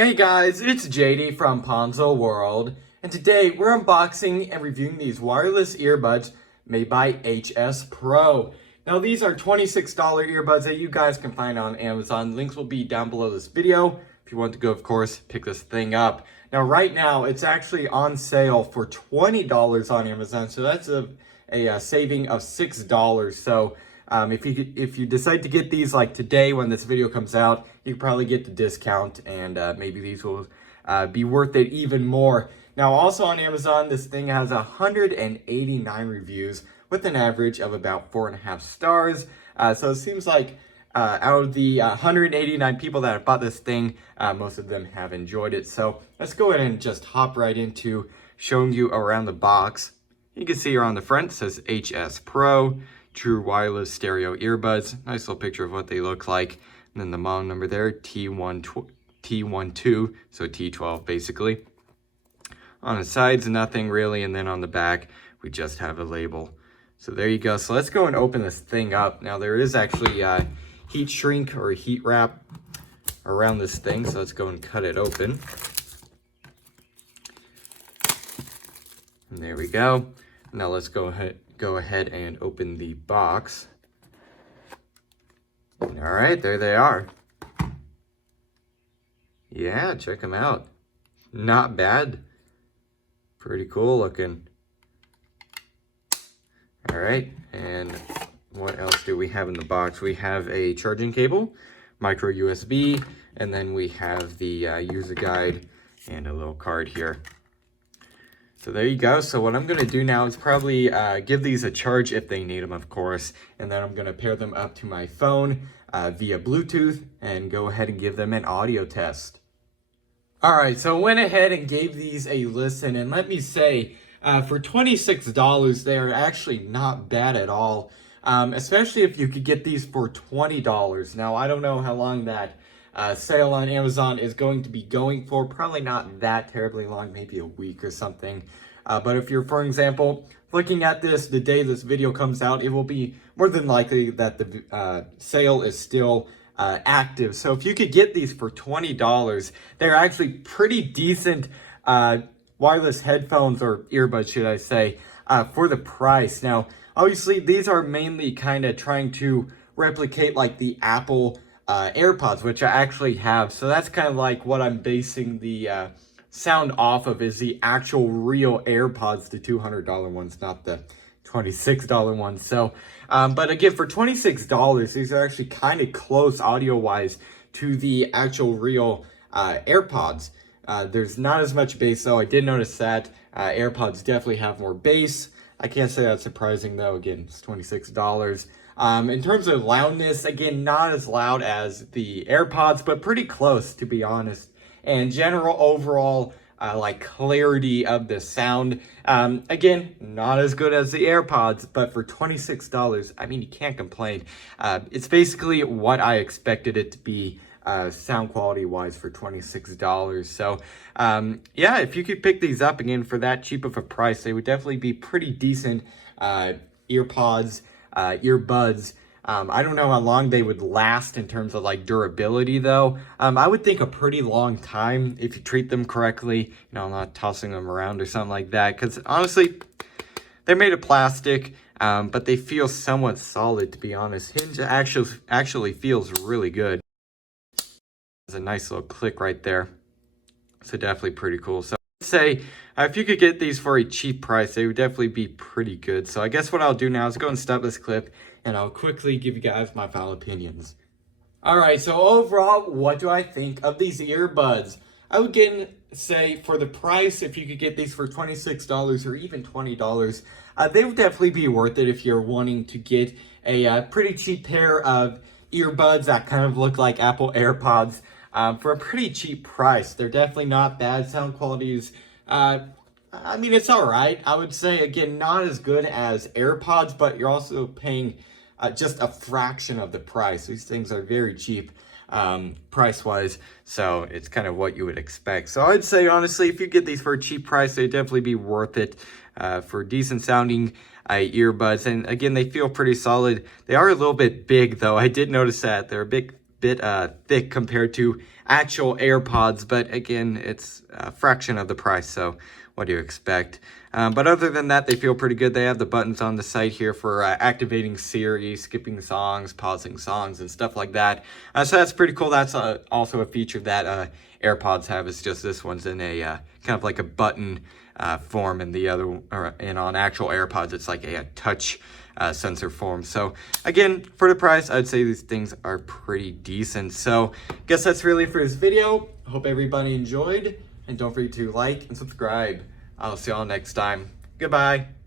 Hey guys, it's JD from Ponzo World, and today we're unboxing and reviewing these wireless earbuds made by Hspro. Now these are $26 earbuds that you guys can find on Amazon. Links will be down below this video. If you want to go, of course, pick this thing up. Now right now it's actually on sale for $20 on Amazon, so that's a saving of $6. So if you decide to get these like today when this video comes out, you can probably get the discount, and maybe these will be worth it even more. Now also on Amazon, this thing has 189 reviews with an average of about 4.5 stars. So it seems like out of the 189 people that have bought this thing, most of them have enjoyed it. So let's go ahead and just hop right into showing you around the box. You can see here on the front, it says Hspro True Wireless Stereo Earbuds. Nice little picture of what they look like. And then the model number there, T12, so T12 basically. On the sides, nothing really. And then on the back, we just have a label. So there you go. So let's go and open this thing up. Now there is actually heat shrink or heat wrap around this thing. So let's go and cut it open. And there we go. Now let's go ahead and open the box. All right, there they are. Yeah, check them out. Not bad. Pretty cool looking. All right, and what else do we have in the box? We have a charging cable, micro USB, and then we have the user guide and a little card here. So there you go. So what I'm going to do now is probably give these a charge if they need them, of course. And then I'm going to pair them up to my phone via Bluetooth and go ahead and give them an audio test. All right, so I went ahead and gave these a listen. And let me say, for $26, they're actually not bad at all. Especially if you could get these for $20. Now, I don't know how long that sale on Amazon is going to be going for. Probably not that terribly long, maybe a week or something. But if you're, for example, looking at this the day this video comes out, it will be more than likely that the sale is still active. So if you could get these for $20, they're actually pretty decent wireless headphones, or earbuds should I say, for the price. Now obviously these are mainly kind of trying to replicate like the Apple AirPods, which I actually have. So that's kind of like what I'm basing the sound off of, is the actual real AirPods, the $200 ones, not the $26 ones. So, but again, for $26, these are actually kind of close audio-wise to the actual real AirPods. There's not as much bass though. I did notice that AirPods definitely have more bass. I can't say that's surprising though. Again, it's $26. In terms of loudness, again, not as loud as the AirPods, but pretty close, to be honest. And general overall, like clarity of the sound, again, not as good as the AirPods, but for $26, I mean, you can't complain. It's basically what I expected it to be, sound quality wise, for $26. So yeah, if you could pick these up again for that cheap of a price, they would definitely be pretty decent earbuds. I don't know how long they would last in terms of like durability though. I would think a pretty long time if you treat them correctly, you know, not tossing them around or something like that, because honestly they're made of plastic, but they feel somewhat solid, to be honest. Hinge actually feels really good. There's a nice little click right there, so definitely pretty cool. So I'd say if you could get these for a cheap price, they would definitely be pretty good. So I guess what I'll do now is go and stop this clip, and I'll quickly give you guys my final opinions. All right, so overall, what do I think of these earbuds? I would again say for the price, if you could get these for $26 or even $20, they would definitely be worth it if you're wanting to get a pretty cheap pair of earbuds that kind of look like Apple AirPods for a pretty cheap price. They're definitely not bad. Sound quality is, I mean, it's all right. I would say, again, not as good as AirPods, but you're also paying just a fraction of the price. These things are very cheap price-wise, so it's kind of what you would expect. So I'd say, honestly, if you get these for a cheap price, they'd definitely be worth it for decent-sounding earbuds. And again, they feel pretty solid. They are a little bit big, though. I did notice that. They're a bit bit thick compared to actual AirPods, but again, it's a fraction of the price, so what do you expect? But other than that, they feel pretty good. They have the buttons on the side here for activating Siri, skipping songs, pausing songs, and stuff like that. So that's pretty cool. That's also a feature that AirPods have. It's just this one's in a kind of like a button form, and the other, and on actual AirPods, it's like a touch sensor form. So again, for the price, I'd say these things are pretty decent. So guess that's really for this video. Hope everybody enjoyed, and don't forget to like and subscribe. I'll see y'all next time. Goodbye.